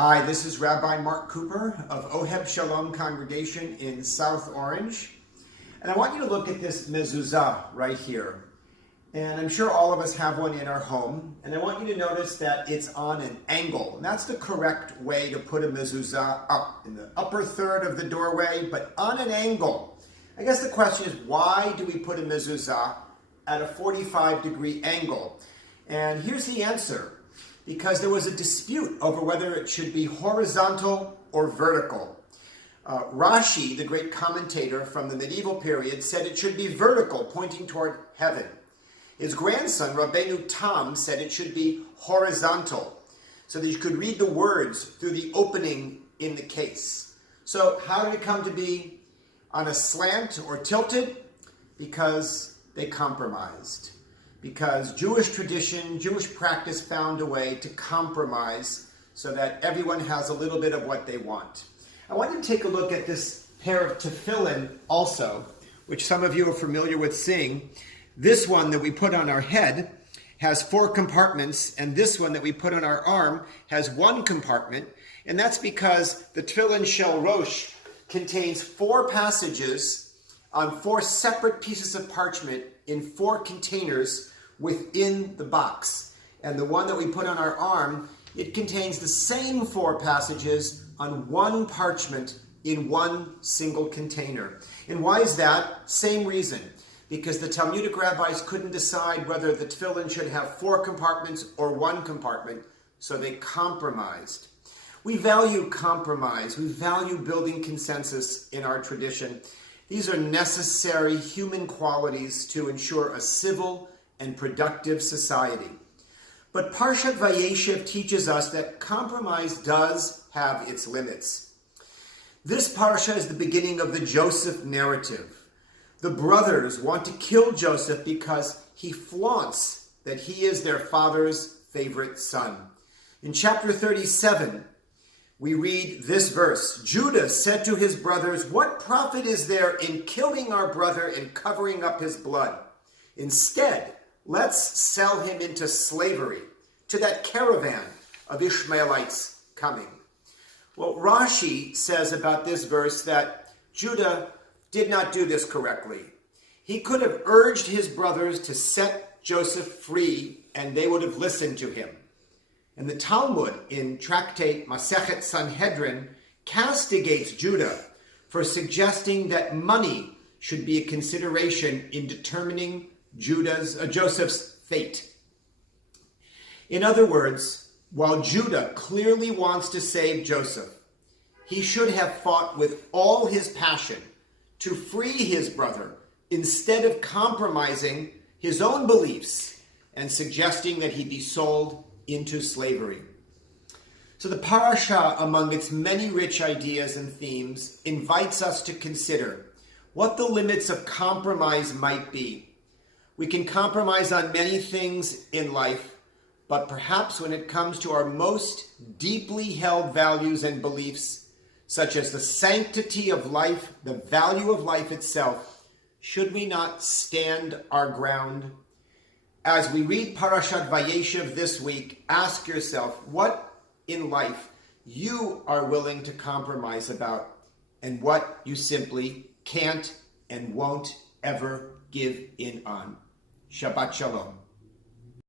Hi, this is Rabbi Mark Cooper of Oheb Shalom Congregation in South Orange. And I want you to look at this mezuzah right here. And I'm sure all of us have one in our home. And I want you to notice that it's on an angle. And that's the correct way to put a mezuzah up, in the upper third of the doorway, but on an angle. I guess the question is, why do we put a mezuzah at a 45-degree angle? And here's the answer. Because there was a dispute over whether it should be horizontal or vertical. Rashi, the great commentator from the medieval period, said it should be vertical, pointing toward heaven. His grandson, Rabbeinu Tam, said it should be horizontal, so that you could read the words through the opening in the case. So how did it come to be on a slant or tilted? Because they compromised. Because Jewish tradition, Jewish practice found a way to compromise so that everyone has a little bit of what they want. I want you to take a look at this pair of tefillin also, which some of you are familiar with seeing. This one that we put on our head has 4 compartments, and this one that we put on our arm has 1 compartment, and that's because the tefillin shel rosh contains 4 passages on 4 separate pieces of parchment in 4 containers within the box. And the one that we put on our arm, it contains the same 4 passages on 1 parchment in 1 single container. And why is that? Same reason. Because the Talmudic rabbis couldn't decide whether the tefillin should have 4 compartments or 1 compartment, so they compromised. We value compromise. We value building consensus in our tradition. These are necessary human qualities to ensure a civil and productive society. But Parshat Vayeshev teaches us that compromise does have its limits. This parsha is the beginning of the Joseph narrative. The brothers want to kill Joseph because he flaunts that he is their father's favorite son. In chapter 37, we read this verse. Judah said to his brothers, "What profit is there in killing our brother and covering up his blood? Instead, let's sell him into slavery to that caravan of Ishmaelites coming." Well, Rashi says about this verse that Judah did not do this correctly. He could have urged his brothers to set Joseph free, and they would have listened to him. And the Talmud in Tractate Masechet Sanhedrin castigates Judah for suggesting that money should be a consideration in determining Joseph's fate. In other words, while Judah clearly wants to save Joseph, he should have fought with all his passion to free his brother instead of compromising his own beliefs and suggesting that he be sold into slavery. So the parasha, among its many rich ideas and themes, invites us to consider what the limits of compromise might be. We can compromise on many things in life, but perhaps when it comes to our most deeply held values and beliefs, such as the sanctity of life, the value of life itself, should we not stand our ground? As we read Parashat Vayeshev this week, ask yourself what in life you are willing to compromise about and what you simply can't and won't ever give in on. Shabbat Shalom.